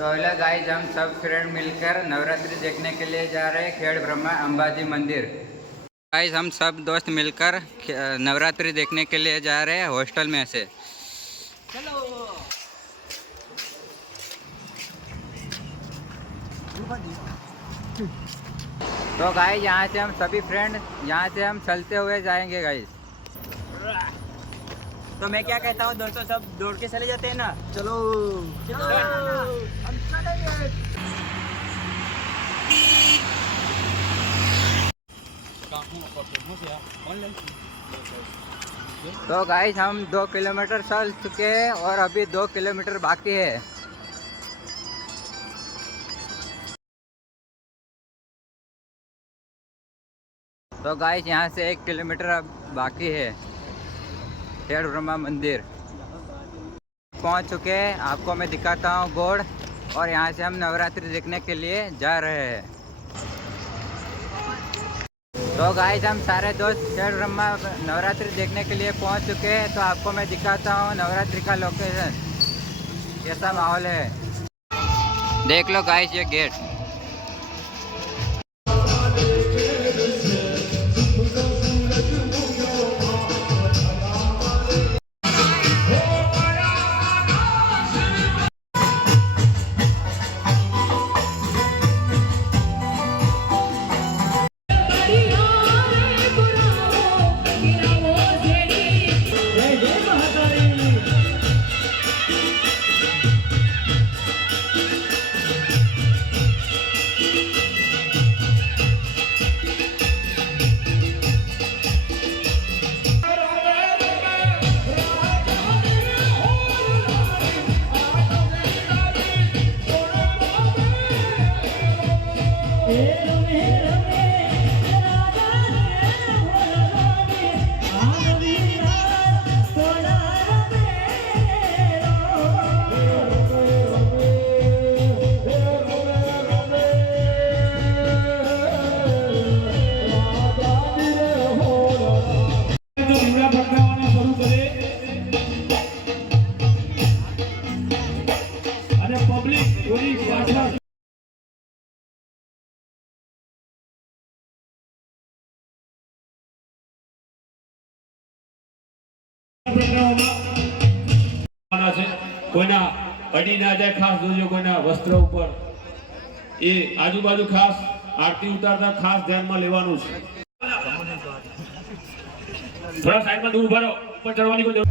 तो hello guys, हम सब फ्रेंड मिलकर नवरात्रि देखने के लिए जा रहे हैं खेड़ ब्रह्मा अंबाजी मंदिर। गाइस, हम सब दोस्त मिलकर नवरात्रि देखने के लिए जा रहे हैं हॉस्टल में से। चलो। तो गाइस, यहाँ से हम सभी फ्रेंड चलते हुए जाएंगे गाइस। तो मैं क्या कहता हूँ दोस्तों, सब दौड़ के चले जाते हैं ना। चलो चलो हम चलेंगे। तो गाइस, हम 2 किलोमीटर चल चुके हैं और अभी 2 किलोमीटर बाकी है। तो गाइस, यहाँ से 1 किलोमीटर अब बाकी है खेड़ ब्रह्मा मंदिर। पहुँच चुके हैं, आपको मैं दिखाता हूँ बोर्ड। और यहाँ से हम नवरात्रि देखने के लिए जा रहे हैं। तो गाइस, हम सारे दोस्त खेड़ ब्रह्मा नवरात्रि देखने के लिए पहुँच चुके हैं। तो आपको मैं दिखाता हूँ नवरात्रि का लोकेशन, कैसा माहौल है। देख लो गाइस, ये गेट। કોઈના અડી ના જાય, ખાસ જોજો કોઈના વસ્ત્ર ઉપર એ આજુબાજુ ખાસ આરતી ઉતારતા ખાસ ધ્યાનમાં લેવાનું છે। થોડા સાઈડમાં દૂર ઉભા રહો, ઉપર ચડવાની કોઈ જરૂર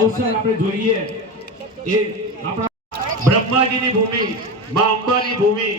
અવસર આપણે જોઈએ। એ આપણા બ્રહ્માજીની ભૂમિ, માં અંબાની ભૂમિ।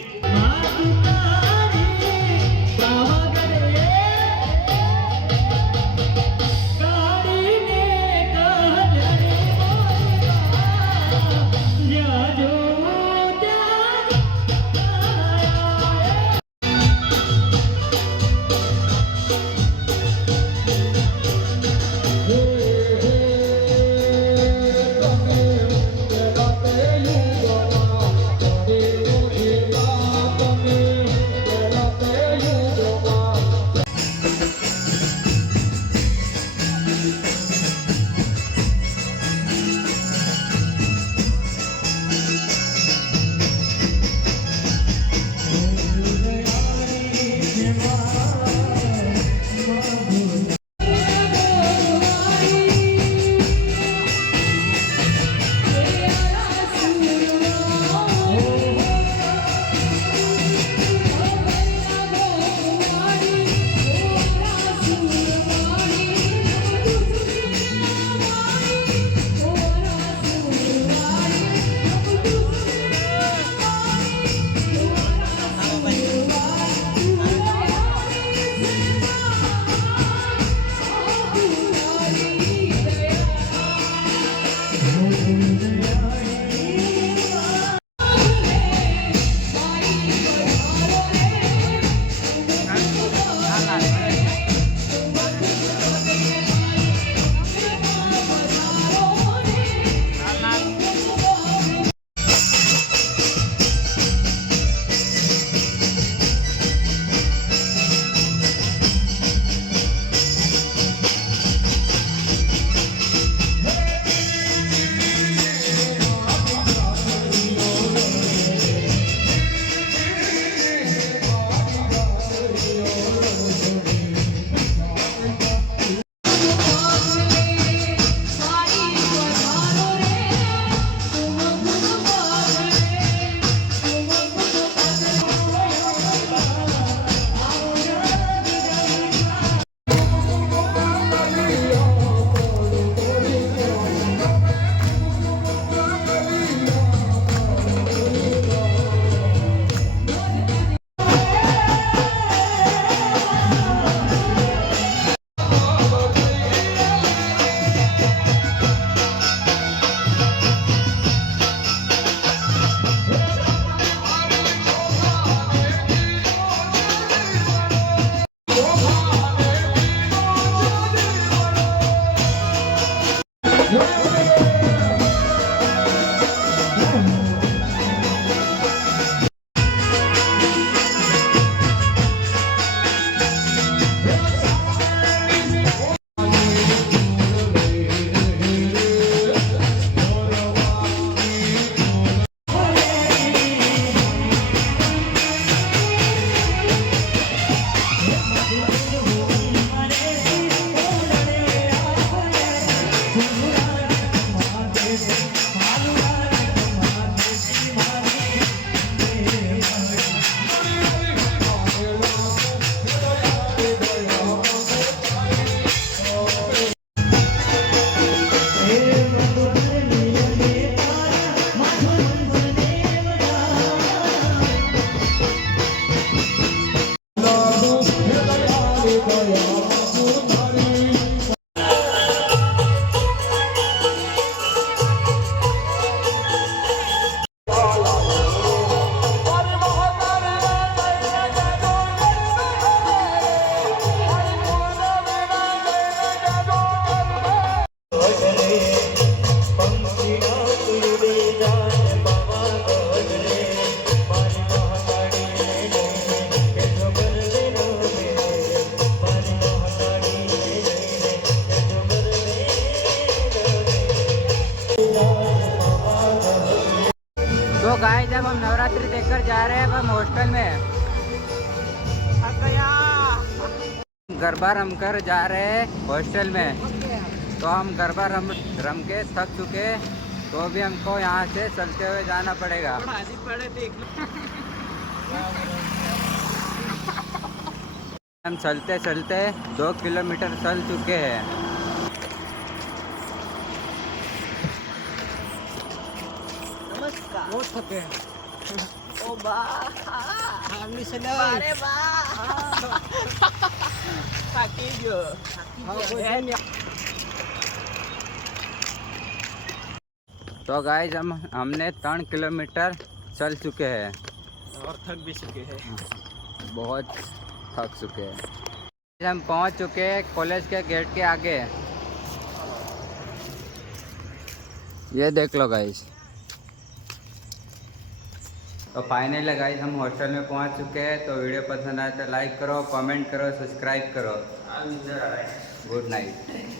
तो गाइस जब हम नवरात्रि देखकर जा रहे हैं अब हम हॉस्टल में गरबा रम कर जा रहे हैं हॉस्टल में। तो हम गरबा रम के थक चुके, तो भी हमको यहाँ से चलते हुए जाना पड़ेगा। हम चलते चलते 2 किलोमीटर चल चुके हैं। बहुत थके ओ बा हमने से अरे बा थाकी गयो तो गाइस हमने 3 किलोमीटर चल चुके हैं और थक भी चुके हैं। बहुत थक चुके हैं। हम पहुंच चुके हैं कॉलेज के गेट के आगे। ये देख लो गाइस। तो फाइनली गाइस हम हॉस्टल में पहुंच चुके हैं। तो वीडियो पसंद आए तो लाइक करो, कमेंट करो, सब्सक्राइब करो। Good night.